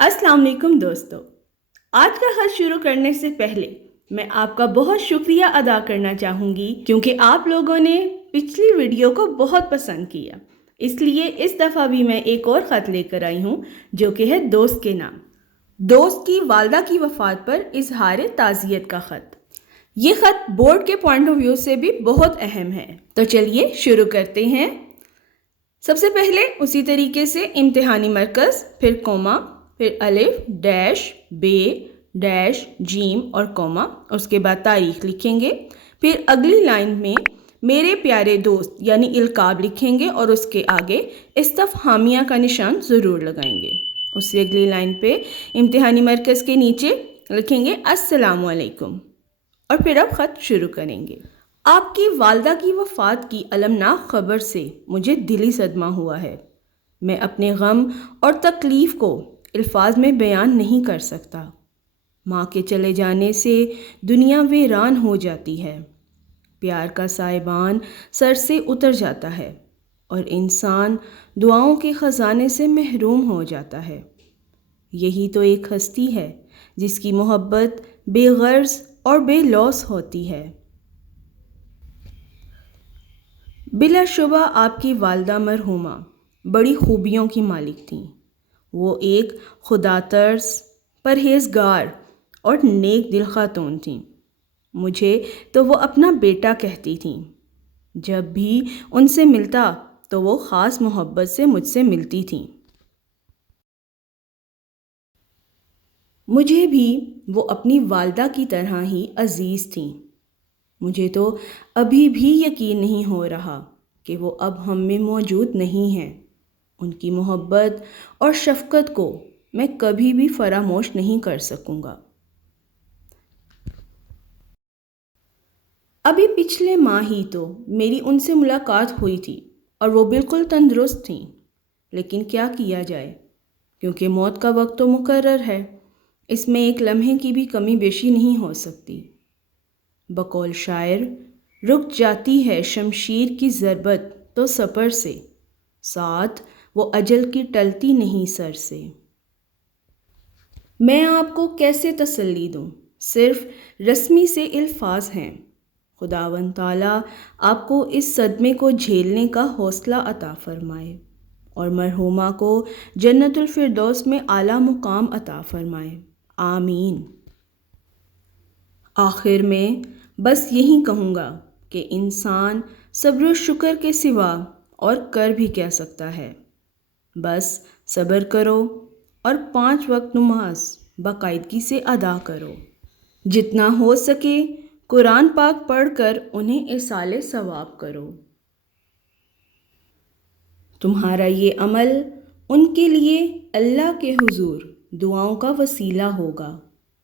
السلام علیکم دوستو، آج کا خط شروع کرنے سے پہلے میں آپ کا بہت شکریہ ادا کرنا چاہوں گی کیونکہ آپ لوگوں نے پچھلی ویڈیو کو بہت پسند کیا۔ اس لیے اس دفعہ بھی میں ایک اور خط لے کر آئی ہوں جو کہ ہے دوست کے نام، دوست کی والدہ کی وفات پر اظہار تعزیت کا خط۔ یہ خط بورڈ کے پوائنٹ آف ویو سے بھی بہت اہم ہے، تو چلیے شروع کرتے ہیں۔ سب سے پہلے اسی طریقے سے امتحانی مرکز، پھر کوما، پھر الف ڈیش بے ڈیش جیم اور کوما، اس کے بعد تاریخ لکھیں گے۔ پھر اگلی لائن میں میرے پیارے دوست یعنی القاب لکھیں گے اور اس کے آگے استفہامیہ کا نشان ضرور لگائیں گے۔ اس سے اگلی لائن پہ امتحانی مرکز کے نیچے لکھیں گے السلام علیکم، اور پھر اب خط شروع کریں گے۔ آپ کی والدہ کی وفات کی المناک خبر سے مجھے دلی صدمہ ہوا ہے۔ میں اپنے غم اور تکلیف کو الفاظ میں بیان نہیں کر سکتا۔ ماں کے چلے جانے سے دنیا ویران ہو جاتی ہے، پیار کا سائبان سر سے اتر جاتا ہے اور انسان دعاؤں کے خزانے سے محروم ہو جاتا ہے۔ یہی تو ایک ہستی ہے جس کی محبت بے غرض اور بے لوث ہوتی ہے۔ بلا شبہ آپ کی والدہ مرحومہ بڑی خوبیوں کی مالک تھیں۔ وہ ایک خدا ترس، پرہیزگار اور نیک دل خاتون تھیں۔ مجھے تو وہ اپنا بیٹا کہتی تھیں۔ جب بھی ان سے ملتا تو وہ خاص محبت سے مجھ سے ملتی تھیں۔ مجھے بھی وہ اپنی والدہ کی طرح ہی عزیز تھیں۔ مجھے تو ابھی بھی یقین نہیں ہو رہا کہ وہ اب ہم میں موجود نہیں ہیں۔ ان کی محبت اور شفقت کو میں کبھی بھی فراموش نہیں کر سکوں گا۔ ابھی پچھلے ماہ ہی تو میری ان سے ملاقات ہوئی تھی اور وہ بالکل تندرست تھیں، لیکن کیا کیا جائے، کیونکہ موت کا وقت تو مقرر ہے، اس میں ایک لمحے کی بھی کمی بیشی نہیں ہو سکتی۔ بقول شاعر، رک جاتی ہے شمشیر کی ضربت تو سپر سے، ساتھ وہ اجل کی ٹلتی نہیں سر سے۔ میں آپ کو کیسے تسلی دوں، صرف رسمی سے الفاظ ہیں۔ خداوند تعالیٰ آپ کو اس صدمے کو جھیلنے کا حوصلہ عطا فرمائے اور مرحومہ کو جنت الفردوس میں اعلیٰ مقام عطا فرمائے، آمین۔ آخر میں بس یہی کہوں گا کہ انسان صبر و شکر کے سوا اور کر بھی کہہ سکتا ہے۔ بس صبر کرو اور 5 وقت نماز باقاعدگی سے ادا کرو۔ جتنا ہو سکے قرآن پاک پڑھ کر انہیں ایصال ثواب کرو۔ تمہارا یہ عمل ان کے لیے اللہ کے حضور دعاؤں کا وسیلہ ہوگا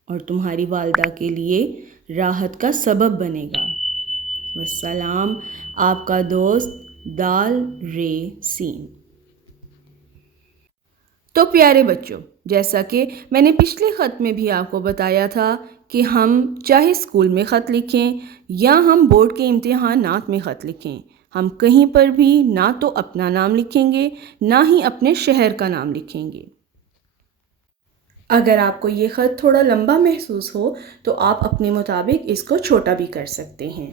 اور تمہاری والدہ کے لیے راحت کا سبب بنے گا۔ والسلام، آپ کا دوست دال رے سین۔ تو پیارے بچوں، جیسا کہ میں نے پچھلے خط میں بھی آپ کو بتایا تھا کہ ہم چاہے اسکول میں خط لکھیں یا ہم بورڈ کے امتحانات میں خط لکھیں، ہم کہیں پر بھی نہ تو اپنا نام لکھیں گے نہ ہی اپنے شہر کا نام لکھیں گے۔ اگر آپ کو یہ خط تھوڑا لمبا محسوس ہو تو آپ اپنے مطابق اس کو چھوٹا بھی کر سکتے ہیں۔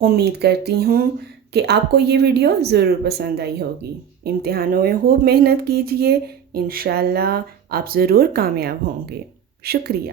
امید کرتی ہوں کہ آپ کو یہ ویڈیو ضرور پسند آئی ہوگی۔ امتحانوں میں خوب محنت کیجیے، انشاءاللہ آپ ضرور کامیاب ہوں گے۔ شکریہ۔